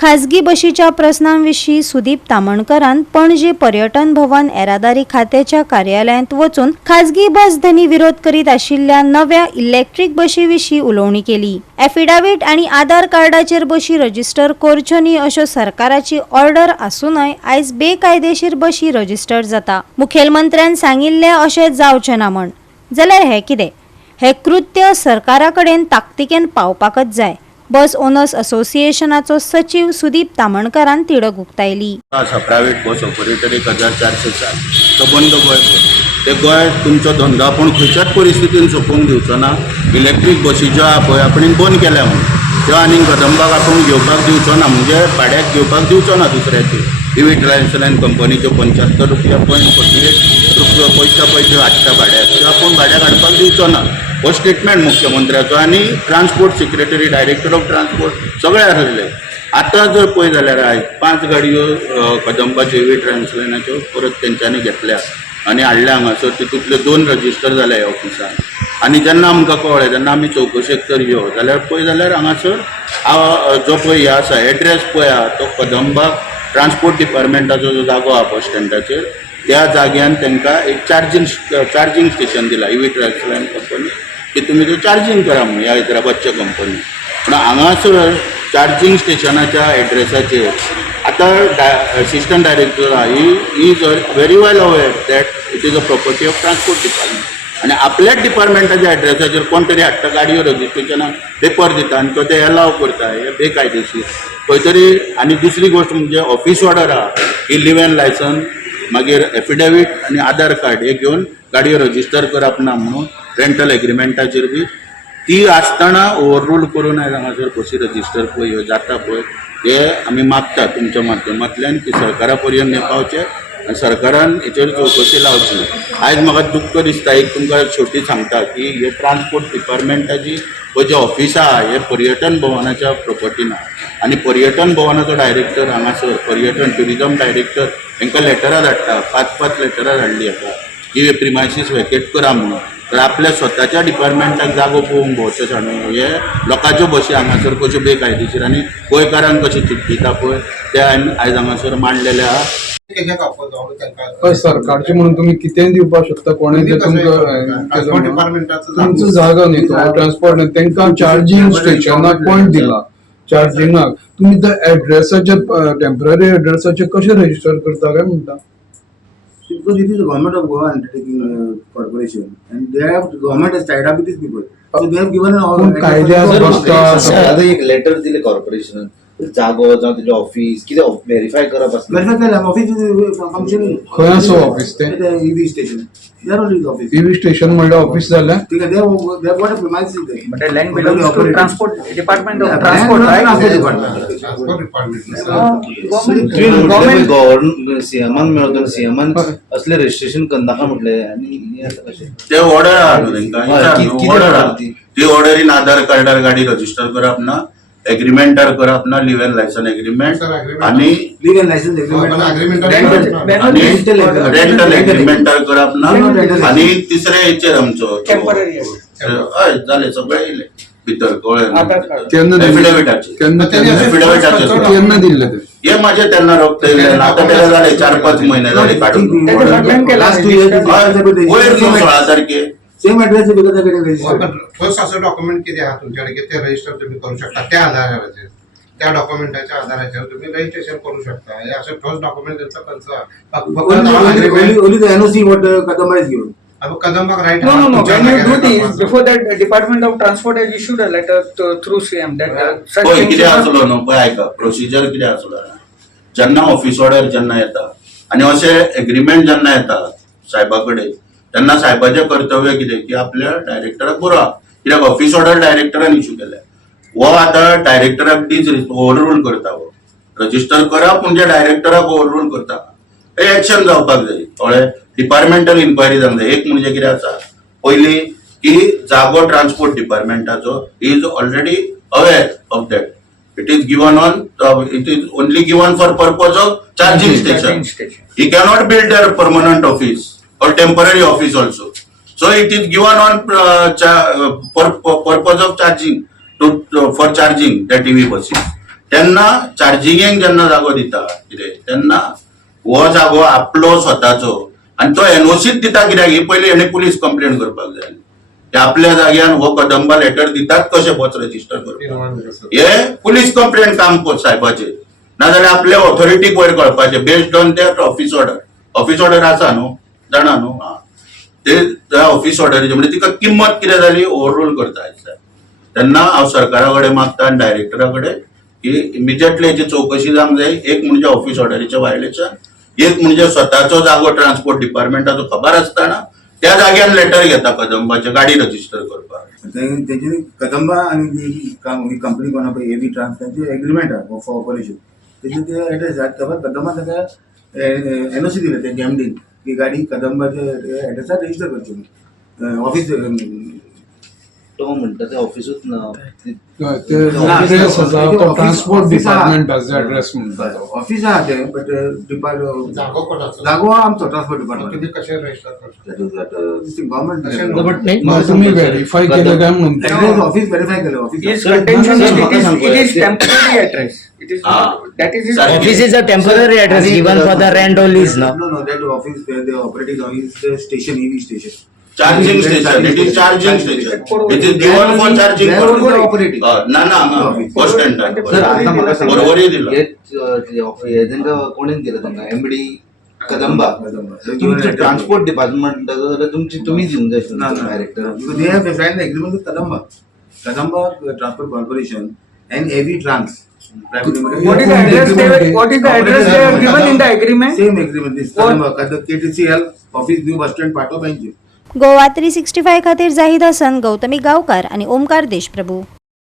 खाजगी बशीच्या प्रश्नांविषयी सुदीप तामणकरान पणजी पर्यटन भवन येरादारी खात्याच्या कार्यालयांत वचून खाजगी बस धनी विरोध करीत आशिल्ल्या नव्या इलेक्ट्रिक बशीविषयी उलोवणी केली। एफिडाविट आणि आधार कार्डाचेर बशी रजिस्टर करच्यो न्ही अशो सरकाराची ऑर्डर आसूनय आयज बेकायदेशीर बशी रजिस्टर जाता। मुखेलमंत्र्यान सांगिल्ले अशें जावचें ना म्हण। जाल्यार हे कितें? हे कृत्य सरकाराकडेन ताकतिकेन पावपाकच जाय। बस ओनर्स असोसिएशनाचो सचिव सुदीप तामणकरान तिडक उक्तायली। प्रायवेट बस ऑपरेटर 1404 तो बंद गोंय ते गोंय तुमचो धंदो आपूण खंयच्याच परिस्थितीन सोंपोवंक दिवचो ना। इलेक्ट्रीक बसी ज्यो आहा पळय आपण बंद केल्या म्हणून त्यो आनीक कदंबाक आपूण घेवपाक दिवचो ना, म्हणजे भाड्याक घेवपाक दिवचो ना दुसऱ्याची। इवी ट्रान्सलायन कंपनीच्यो 75 रुपया पॉयंट 48 रुपया पयशे हाडटा भाड्याक, त्यो आपूण भाड्याक हाडपाक दिवचो ना। हो स्टेटमेंट मुख्यमंत्र्याचो आनी transport secretary director of transport सगळे आसले। आतां जर पळय जाल्यार आयज 5 गाडयो कदंबाच्यो इवी ट्रान्सलायनाच्यो परत तेंच्यांनी घेतल्या आनी हाडल्या हांगासर। तितूंतले 2 रजिस्टर जाल्या ह्या ऑफिसान। आनी जेन्ना आमकां कळ्ळें, जेन्ना आमी चवकशेक तर यो जाल्यार पळय जाल्यार हांगासर जो पळय हे आसा एड्रेस पळय आहा तो कदंबाक ट्रान्सपोर्ट डिपार्टमेंटाचो जो जागो आहा बस स्टँडाचेर त्या जाग्यान तांकां एक चार्जिंग स्टेशन दिला इवी ट्रान्सलायन कंपनी की तुमी थंय चार्जिंग करा म्हणून ह्या हैदराबादच्या कंपनी। पूण हांगासर चार्जिंग स्टेशनाच्या एड्रेसाचेर आतां असिस्टंट डायरेक्टर आहा he is very well aware that it is a property of transport department आनी आपल्याच डिपार्टमेंटाच्या एड्रेसाचेर कोण तरी हाडटा गाडयो रजिस्ट्रेशनाक पेपर दिता आनी तो ते अलाव करता, हे बेकायदेशीर खंय तरी। आनी दुसरी गोष्ट म्हणजे ऑफिस ऑर्डर आहा ही लिव्ह इन लायसन मागीर एफिडेविट आनी आधार कार्ड हे घेवन गाडयो रजिस्टर करप ना म्हणून रेंटल एग्रीमेंटाचेर बी ती आसतना ओवररूल करून आयज हांगासर बसी रजिस्टर पळय ह्यो जाता पळय हे आमी मागता तुमच्या माध्यमांतल्यान की सरकारा पर्यंत हें पावचें आनी सरकारान हेचेर चवकशी लावची। आयज म्हाका दुख्ख दिसता, एक तुमकां शेवटी सांगता की हे ट्रान्सपोर्ट डिपार्टमेंटाची पळय जे ऑफिस आहा हे पर्यटन भवनाच्या प्रॉपर्टीन आहा आनी पर्यटन भवनाचो डायरेक्टर हांगासर पर्यटन ट्युरिजम डायरेक्टर तांकां लेटरां धाडटा, 5 लेटरां धाडली हाका की प्रिमायसीस वेकेट करा म्हणून। तर आपल्या स्वताच्या डिपार्टमेंटाक जागो पळोवंक भोंवचो सांडून हे लोकांच्यो बसी हांगासर कश्यो बेकायदेशीर आनी गोंयकारांक कशें चिड्डिता पळय ते आयज हांगासर मांडलेले आहा। सरकारचे म्हणून तुम्ही कितेंय दिवपाक शकता, कोणें जर तुमकां तुमचो जागो न्ही तो ट्रान्सपोर्ट न्ही तांकां चार्जिंग स्टेशनाक पॉयंट दिला चार्जिंगाक, तुम्ही त्या एड्रेसाचेर टेम्पररी एड्रेसाचेर कशें रजिस्टर करता काय म्हणटा? Because it is the government of Goa undertaking corporation, and they have government has tied up with these people, so they have given एक लेटर दिले कॉर्पोरेशनान जागो जावं तेजे ऑफिस कितें व्हेरीफाय करप आसता। व्हेरीफाय केला ऑफिस फंक्शनिंग खंय आसा ऑफिस ते? EV station there only office. EV station म्हणल्यार ऑफिस जाल्यार ठीक आहे, they have got a premises there, but the land belongs to transport department of transport, right? Government सीएमान मेळतो, सीएमान असले रजिस्ट्रेशन करनाका म्हटले आनी ते ऑर्डर आहा तांकां ऑर्डर आहा ती ऑर्डरीन आधार कार्डार गाडी रजिस्टर करप ना, एग्रीमेंटार करप ना, लिव्ह इन लायसन एग्रीमेंट आनी leave in licence agreement rental एग्रीमेंटार करप ना आनी तिसरे हेचेर आमचो टेम्पररी हय जाले सगळे येयले भितर केन्ना एफिडेविटाचेर केन्ना दिल्ले ते? हे माझे तेन्ना रोखता येयले आतां तेला जाले 4-5 महिने जाले काडून लास्ट 2 इयर्स वयर 16 तारखे same address because of getting registered. First असं डॉक्युमेंट किती आहात तुमच्याकडे की ते रजिस्टर तुम्ही करू शकता त्या आधाराचे, त्या डॉक्युमेंटाच्या आधारावर तुम्ही रजिस्ट्रेशन करू शकता। हे असं ठोस डॉक्युमेंट त्यांचं only the NOC what Kadamba is given. अब कदंबाक right No. When you do this, before that, Department of Transport has issued a letter through CM that such होय things कितें should not- आसलो न्हू पळय आयका प्रोसिजर कितें आसलो जेन्ना ऑफिस ऑर्डर जेन्ना येता आनी अशें एग्रीमेंट जेन्ना येता साहेबा कडेन तेन्ना साहेबाचें कर्तव्य कितें की आपल्या डायरेक्टराक बरोवप, कित्याक ऑफिस ऑर्डर डायरेक्टरान इश्यू केल्या वो आतां डायरेक्टराक डीज ओवररूल करता, वो रजिस्टर करप म्हणजे डायरेक्टराक ओवररूल करता। हे एक्शन जावपाक जाय, थोडे डिपार्टमेंटल इन्क्वायरी जावंक जाय। एक म्हणजे कितें आसा पयली की जागो ट्रान्सपोर्ट डिपार्टमेंटाचो is already aware of that, it is given only given for purpose of charging station. He cannot build a permanent office or temporary office also, so it is given on purpose of charging for charging that EV buses. तेन्ना चार्जिंगेक जेन्ना जागो दिता कितें तेन्ना हो जागो आपलो स्वताचो आनी तो एनओसीच दिता कित्याक ही पयलीं हेणे पुलीस कंप्लेंट करपाक जाय ते आपल्या जाग्यान हो कदंबा लेटर दितात कशें पोच रजिस्टर करपाक हे पुलीस कंप्लेंट काम साहेबाचेर नाजाल्यार आपल्या ऑथॉरिटीक वयर कळपाचें based on that office order आसा न्हू जाणा न्हू ते त्या ऑफिस ऑर्डरीचे म्हणजे तिका किंमत कितें जाली ओव्हररूल करता दिसता तेन्ना हांव सरकारा कडेन मागता आनी डायरेक्टरा कडेन की इमिजिएटली हेची चवकशी जावंक जाय एक म्हणजे ऑफिस ऑर्डरीचें वायलेशन एक म्हणजे स्वताचो जागो ट्रान्सपोर्ट डिपार्टमेंटाचो खबर आसतना त्या जाग्यान लेटर घेता कदंबाचे गाडी रजिस्टर करपाक तेंची कदंबा आणि ही कंपनी कोणा पळय एवी ट्रान्स त्यांचे एग्रीमेंट आहे फॉर ऑपरेशन तेचे ते एड्रेस आहेत कदंबा ताका एनओसी दिले त्यांच्या एमडीन की गाडी कदंबाच्या एड्रेसार रजिस्टर करची ऑफिस तो म्हणटा ते ऑफिसूच ना ते ऍड्रेस आसा तो ट्रान्सपोर्ट डिपार्टमेंटाचो ऍड्रेस म्हणटा तो. ऑफिस आहा ते बट डिपार्टमेंट जागो कोणाचो जागो आमचो ट्रान्सपोर्ट डिपार्टमेंट तुम्ही कसे रजिस्टर करू शकता गव्हर्नमेंट मग तुम्ही व्हेरीफाय केलं काय म्हणतो ऍड्रेस ऑफिस व्हेरीफाय केलं office His contention is it is temporary address. It is not, that is his Sir, Office is a temporary address given for the rent or lease, no? No, that office where they are operating on is the station, EV station. Charging station it is charging station it is given for charging Where was the operating? ना ना bus stand sir आता म्हाका सांगा बरोबरी दिलो हे तांकां कोणेन दिलं तांकां एमडी कदंबा तुमचे ट्रान्सपोर्ट डिपार्टमेंटाचो जाल्यार तुमी दिवंक जाय No, no. Director Because they have signed the agreement with Kadamba. Kadamba Transport Corporation and AV Trans. Private Limited. What is the address they have given in the agreement? Same agreement. This Kadamba, KTCL, Office New Bus Stand, Pato Bank. Goa 365 खातीर जाहीद हसन, गौतमी गांवकार आणि ओमकार देशप्रभू.